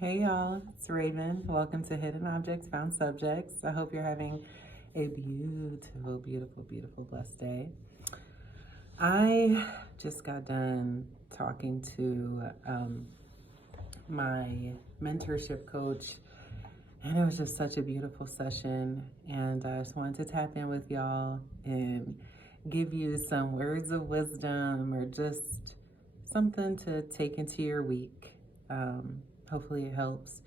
Hey y'all, it's Raven. Welcome to Hidden Objects, Found Subjects. I hope you're having a beautiful, blessed day. I just got done talking to my mentorship coach, and it was just such a beautiful session. And I just wanted to tap in with y'all and give you some words of wisdom or just something to take into your week. Hopefully it helps.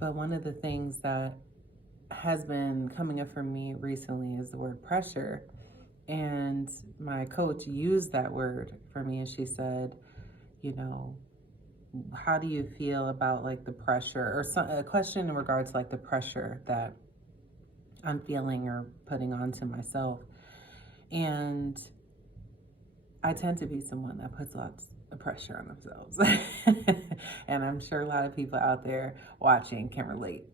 But one of the things that has been coming up for me recently is the word pressure. And my coach used that word for me, and she said, you know, how do you feel about like the pressure, or a question in regards to like the pressure that I'm feeling or putting onto myself. And I tend to be someone that puts lots of pressure on themselves. And I'm sure a lot of people out there watching can relate.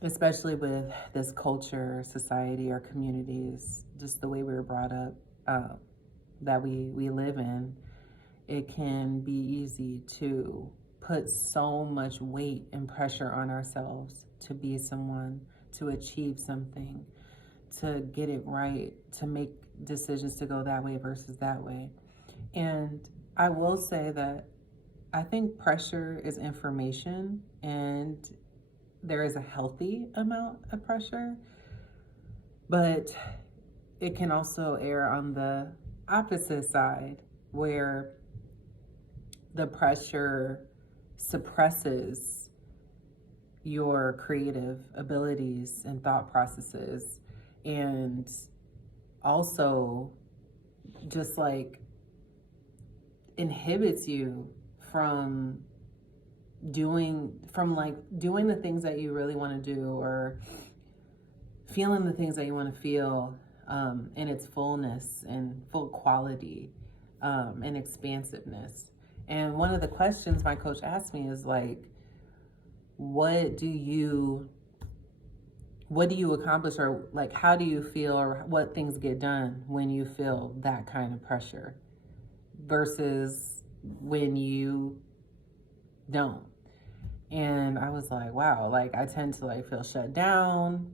Especially with this culture, society, our communities, just the way we were brought up, that we live in, it can be easy to put so much weight and pressure on ourselves to be someone, to achieve something, to get it right, to make decisions to go that way versus that way. And I will say that I think pressure is information, and there is a healthy amount of pressure, but it can also err on the opposite side where the pressure suppresses your creative abilities and thought processes, and also just like inhibits you from doing the things that you really want to do, or feeling the things that you want to feel in its fullness and full quality and expansiveness. And one of the questions my coach asked me is like, what do you accomplish, or like how do you feel, or what things get done when you feel that kind of pressure versus when you don't? And I was like, wow, like I tend to like feel shut down.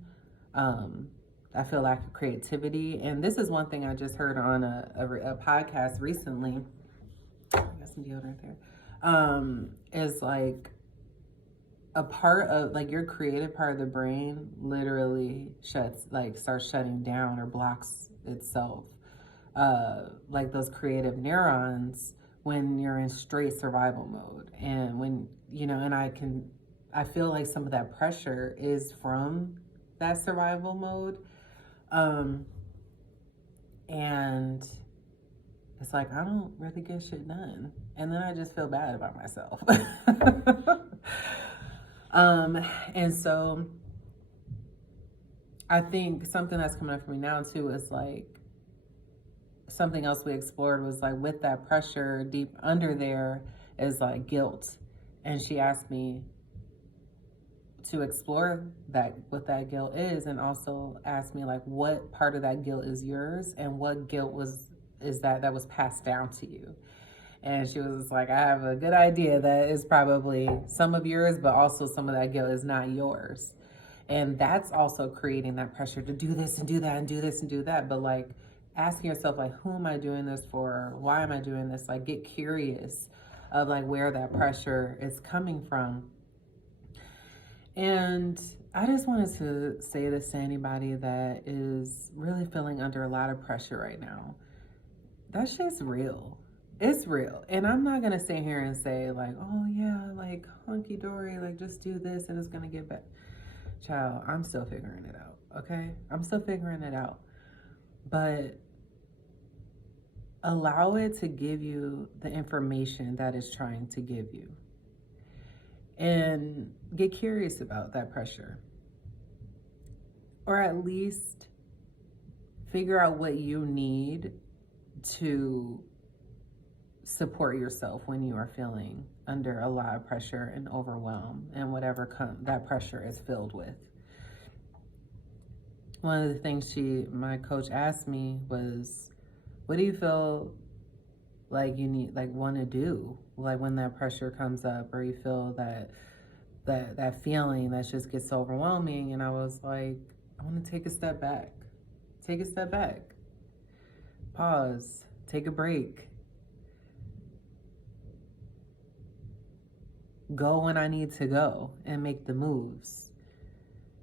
I feel lack of creativity. And this is one thing I just heard on a podcast recently. I got some deodorant there. Is like a part of like your creative part of the brain literally starts shutting down or blocks itself. Like those creative neurons when you're in straight survival mode. And when, and I feel like some of that pressure is from that survival mode. And it's like, I don't really get shit done. And then I just feel bad about myself. And so I think something that's coming up for me now too is like, something else we explored was like with that pressure deep under there is like guilt. And she asked me to explore that, what that guilt is, and also asked me like what part of that guilt is yours and what guilt is that was passed down to you. And she was like, I have a good idea that is probably some of yours, but also some of that guilt is not yours. And that's also creating that pressure to do this and do that and do this and do that. But like asking yourself, like, who am I doing this for? Why am I doing this? Like, get curious of like where that pressure is coming from. And I just wanted to say this to anybody that is really feeling under a lot of pressure right now. That shit's real. It's real. And I'm not going to sit here and say like, oh yeah, like hunky dory, like just do this and it's going to get better. Child, I'm still figuring it out. Okay. I'm still figuring it out. But allow it to give you the information that it's trying to give you. And get curious about that pressure. Or at least figure out what you need to support yourself when you are feeling under a lot of pressure and overwhelm and whatever that pressure is filled with. One of the things my coach asked me was, what do you feel like you need, like want to do like when that pressure comes up or you feel that feeling that just gets overwhelming. And I was like, I want to take a step back. Take a step back. Pause. Take a break. Go when I need to go and make the moves.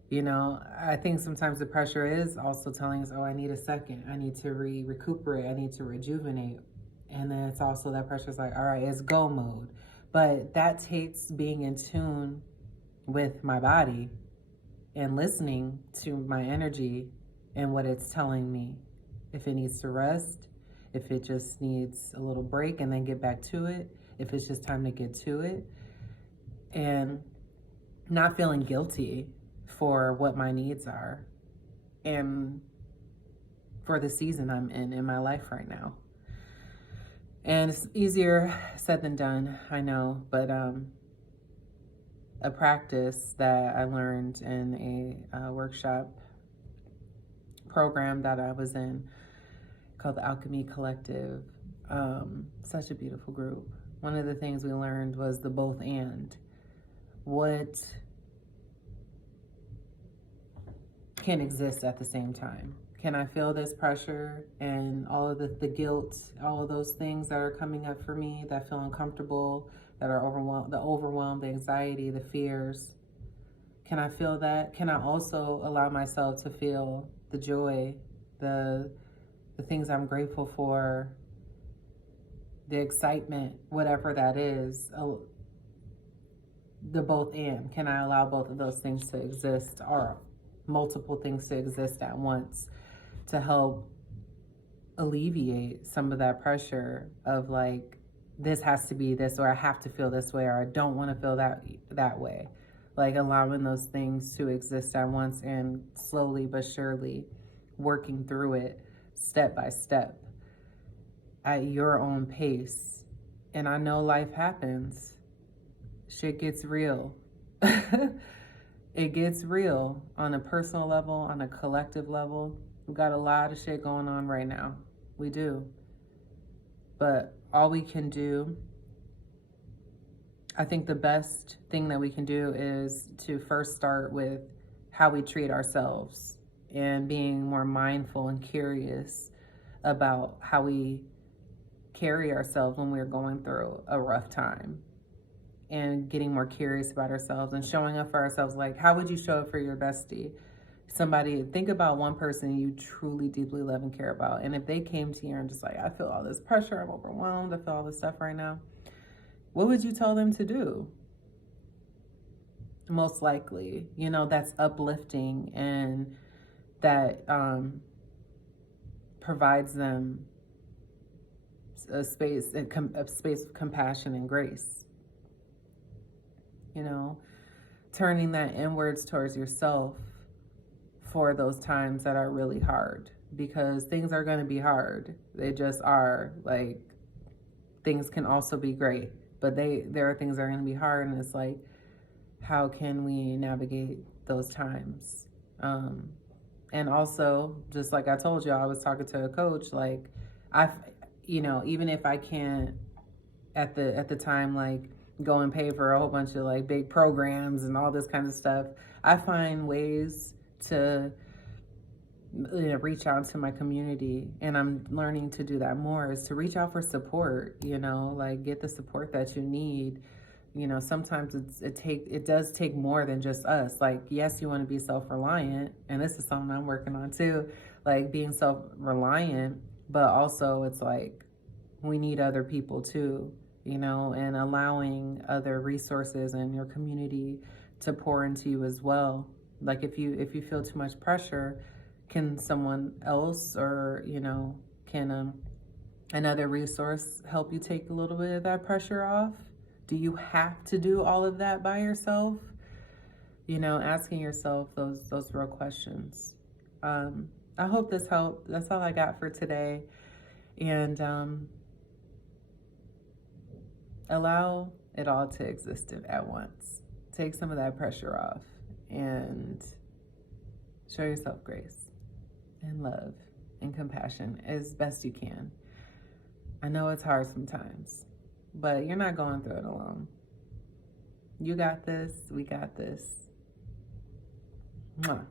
You know, I think sometimes the pressure is also telling us, oh, I need a second. I need to recuperate. I need to rejuvenate. And then it's also that pressure is like, all right, it's go mode. But that takes being in tune with my body and listening to my energy and what it's telling me. If it needs to rest, if it just needs a little break and then get back to it, if it's just time to get to it. And not feeling guilty for what my needs are and for the season I'm in my life right now. And it's easier said than done, I know, but a practice that I learned in a workshop program that I was in called the Alchemy Collective. Such a beautiful group. One of the things we learned was the both and. What can exist at the same time? Can I feel this pressure and all of the guilt, all of those things that are coming up for me that feel uncomfortable, that are overwhelmed, the anxiety, the fears? Can I feel that? Can I also allow myself to feel the joy, the things I'm grateful for, the excitement, whatever that is? The both and. Can I allow both of those things to exist, or multiple things to exist at once, to help alleviate some of that pressure of like, this has to be this, or I have to feel this way, or I don't want to feel that way. Like allowing those things to exist at once and slowly but surely working through it step by step at your own pace. And I know life happens. Shit gets real. It gets real on a personal level, on a collective level. We got a lot of shit going on right now. We do. But all we can do, I think the best thing that we can do is to first start with how we treat ourselves and being more mindful and curious about how we carry ourselves when we're going through a rough time. And getting more curious about ourselves and showing up for ourselves. Like, how would you show up for your bestie? Somebody, think about one person you truly, deeply love and care about. And if they came to you and just like, I feel all this pressure, I'm overwhelmed, I feel all this stuff right now. What would you tell them to do? Most likely, you know, that's uplifting and that provides them a space of compassion and grace. You know, turning that inwards towards yourself for those times that are really hard, because things are going to be hard. They just are. Like, things can also be great, but there are things that are going to be hard, and it's like, how can we navigate those times? And also, just like I told you, I was talking to a coach, like, even if I can't at the time, like, go and pay for a whole bunch of like big programs and all this kind of stuff, I find ways to reach out to my community, and I'm learning to do that more, is to reach out for support, like get the support that you need. Sometimes it does take more than just us. Like, yes, you want to be self-reliant, and this is something I'm working on too, like being self-reliant, but also it's like we need other people too, and allowing other resources in your community to pour into you as well. Like if you feel too much pressure, can someone else or, can another resource help you take a little bit of that pressure off? Do you have to do all of that by yourself? Asking yourself those real questions. I hope this helped. That's all I got for today. And allow it all to exist at once. Take some of that pressure off and show yourself grace and love and compassion as best you can. I know it's hard sometimes, but you're not going through it alone. You got this. We got this. Mwah.